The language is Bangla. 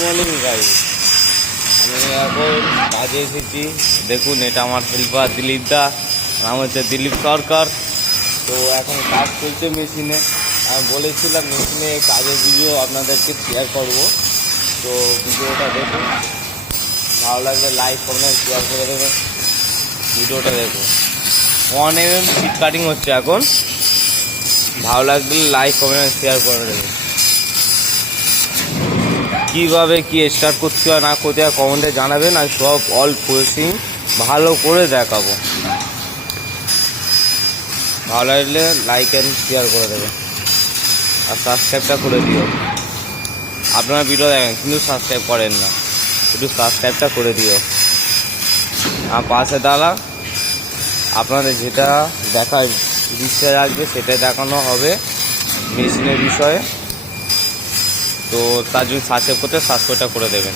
মর্নিং গাইস, আমি এখন কাজে এসেছি। দেখুন, এটা আমার হেল্পার দিলীপ দা, নাম হচ্ছে দিলীপ সরকার। তো এখন কাজ চলছে মেশিনে। আমি বলেছিলাম মেশিনে কাজের ভিডিও আপনাদেরকে শেয়ার করব। তো ভিডিওটা দেখুন, ভালো লাগলে লাইক কমেন্ট শেয়ার করে দেবেন। ভিডিওটা দেখুন, 1 mm সিট কাটিং হচ্ছে এখন। ভালো লাগলে লাইক কমেন্ট শেয়ার করে দেবেন। কীভাবে কী স্টার্ট করতে হয় না করতে হয় কমেন্টে জানাবেন। আর সব অল প্রসেসিং ভালো করে দেখাবো। ভালো লাগলে লাইক অ্যান্ড শেয়ার করে দেবেন আর সাবস্ক্রাইবটা করে দিও। আপনারা ভিডিও দেখেন কিন্তু সাবস্ক্রাইব করেন না, একটু সাবস্ক্রাইবটা করে দিও। আর পাশে দাঁড়া, আপনাদের যেটা দেখার ইচ্ছা রাখবে সেটাই দেখানো হবে মেশিনের বিষয়ে। তো তার জন্য সাবস্ক্রাইব করতে সাবস্ক্রাইবটা করে দেবেন।